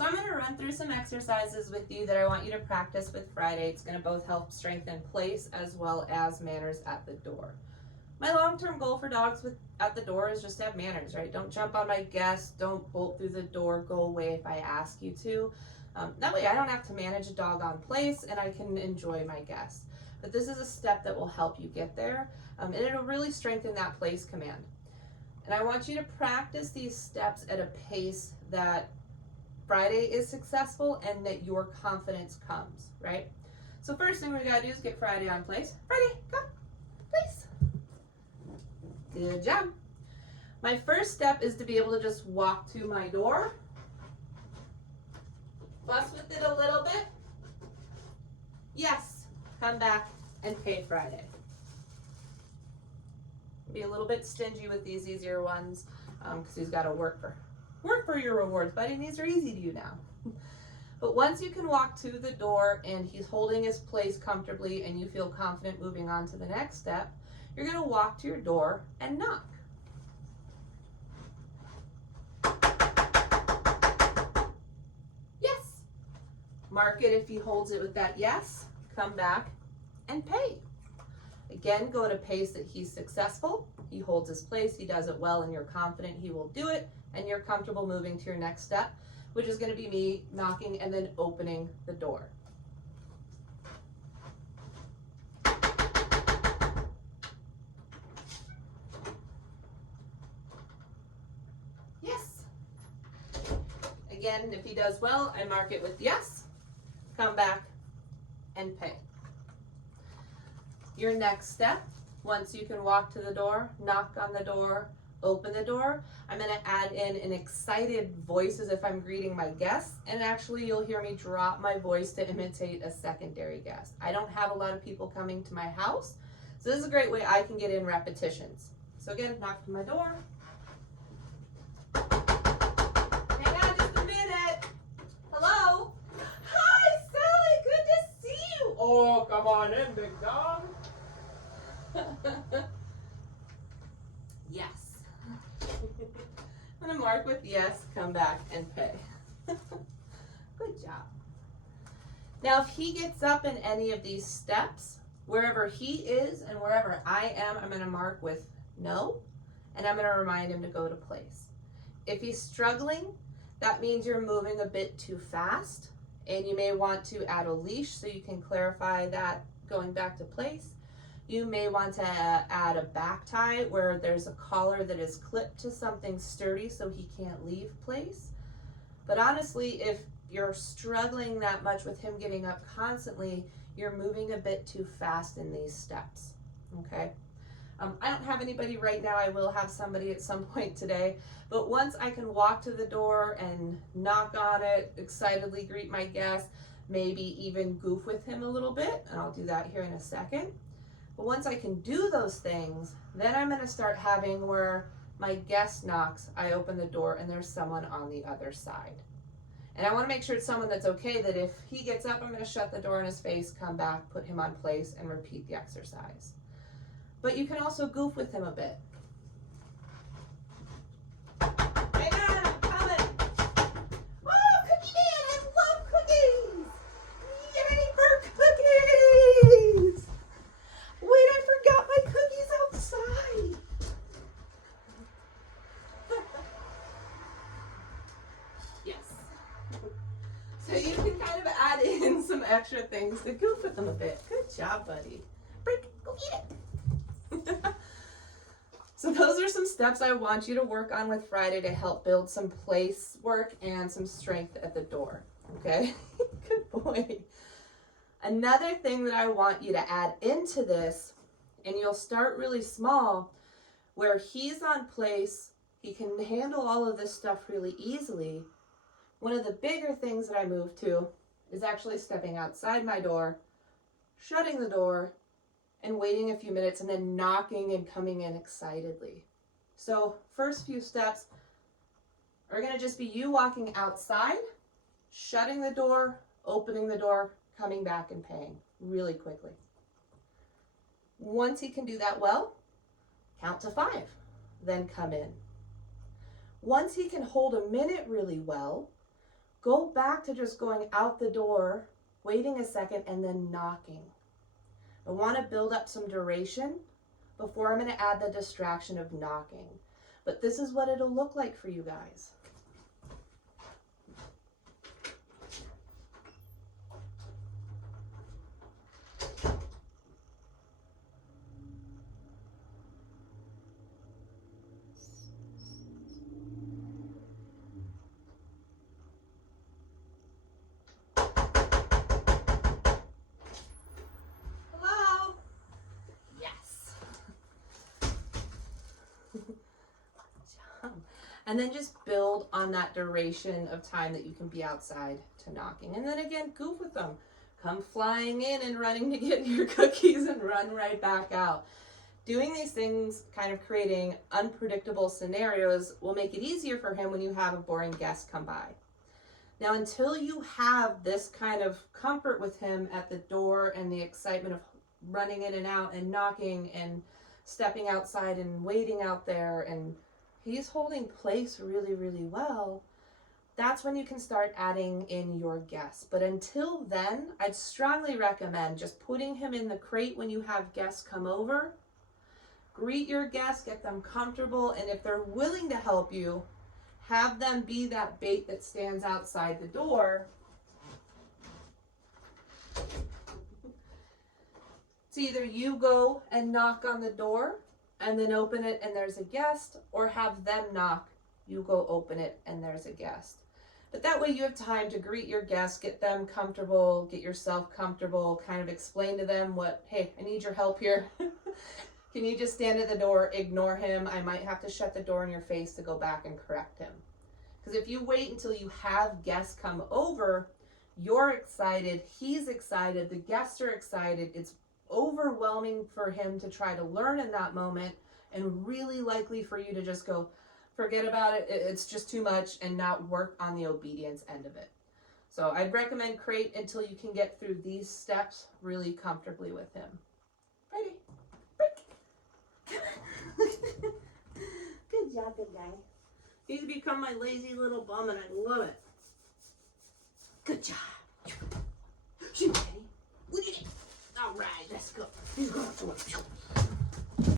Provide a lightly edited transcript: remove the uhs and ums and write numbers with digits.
So I'm going to run through some exercises with you that I want you to practice with Friday. It's going to both help strengthen place as well as manners at the door. My long-term goal for dogs at the door is just to have manners, right? Don't jump on my guests, don't bolt through the door, go away if I ask you to. That way I don't have to manage a dog on place and I can enjoy my guests. But this is a step that will help you get there, and it'll really strengthen that place command. And I want you to practice these steps at a pace that Friday is successful and that your confidence comes, right? So first thing we gotta do is get Friday on place. Friday, come, place. Good job. My first step is to be able to just walk to my door, fuss with it a little bit. Yes, come back and pay Friday. Be a little bit stingy with these easier ones because he's got to work for your rewards, buddy. These are easy to you now. But once you can walk to the door and he's holding his place comfortably and you feel confident moving on to the next step, you're going to walk to your door and knock. Yes. Mark it if he holds it with that yes. Come back and pay. Again, go at a pace that he's successful. He holds his place, he does it well, and you're confident he will do it, and you're comfortable moving to your next step, which is going to be me knocking and then opening the door. Yes. Again, if he does well, I mark it with yes, come back and pay. Your next step, once you can walk to the door, knock on the door, open the door, I'm going to add in an excited voice as if I'm greeting my guests, and actually you'll hear me drop my voice to imitate a secondary guest. I don't have a lot of people coming to my house, so this is a great way I can get in repetitions. So again, knock on my door. Hang on just a minute. Hello? Hi, Sally, good to see you. Oh, come on in, big dog. Yes. I'm going to mark with yes, come back and pay. Good job. Now, if he gets up in any of these steps, wherever he is and wherever I am, I'm going to mark with no, and I'm going to remind him to go to place. If he's struggling, that means you're moving a bit too fast, and you may want to add a leash so you can clarify that going back to place. You may want to add a back tie where there's a collar that is clipped to something sturdy so he can't leave place. But honestly, if you're struggling that much with him getting up constantly, you're moving a bit too fast in these steps, okay? I don't have anybody right now. I will have somebody at some point today. But once I can walk to the door and knock on it, excitedly greet my guest, maybe even goof with him a little bit, and I'll do that here in a second. But once I can do those things, then I'm going to start having where my guest knocks, I open the door, and there's someone on the other side. And I want to make sure it's someone that's okay, that if he gets up, I'm going to shut the door in his face, come back, put him on place, and repeat the exercise. But you can also goof with him a bit. Hang on, I'm coming. Oh, Cookie Man, I love cookies. Yay for cookies. Wait, I forgot my cookies outside. Yes. So you can kind of add in some extra things to goof with them a bit. Good job, buddy. Break, go eat it. So those are some steps I want you to work on with Friday to help build some place work and some strength at the door, okay? Good boy. Another thing that I want you to add into this, and you'll start really small, where he's on place, he can handle all of this stuff really easily. One of the bigger things that I move to is actually stepping outside my door, shutting the door, and waiting a few minutes, and then knocking and coming in excitedly. So first few steps are going to just be you walking outside, shutting the door, opening the door, coming back and paying really quickly. Once he can do that well, count to 5, then come in. Once he can hold a minute really well, Go back to just going out the door, waiting a second, and then knocking. I want to build up some duration before I'm going to add the distraction of knocking. But this is what it'll look like for you guys. And then just build on that duration of time that you can be outside to knocking. And then again, goof with them. Come flying in and running to get your cookies and run right back out. Doing these things, kind of creating unpredictable scenarios, will make it easier for him when you have a boring guest come by. Now, until you have this kind of comfort with him at the door and the excitement of running in and out and knocking and stepping outside and waiting out there, and he's holding place really, really well, that's when you can start adding in your guests. But until then, I'd strongly recommend just putting him in the crate when you have guests come over. Greet your guests, get them comfortable, and if they're willing to help you, have them be that bait that stands outside the door. It's either you go and knock on the door and then open it and there's a guest, or have them knock, you go open it and there's a guest. But that way you have time to greet your guests, get them comfortable, get yourself comfortable, kind of explain to them what, hey, I need your help here. Can you just stand at the door, ignore him? I might have to shut the door in your face to go back and correct him. Because if you wait until you have guests come over, you're excited, he's excited, the guests are excited, it's overwhelming for him to try to learn in that moment, and really likely for you to just go, forget about it, it's just too much, and not work on the obedience end of it. So I'd recommend crate until you can get through these steps really comfortably with him. Ready? Break. Good job, good guy. He's become my lazy little bum and I love it. Good job. You ready? What do you think? All right, let's go. He's going to work.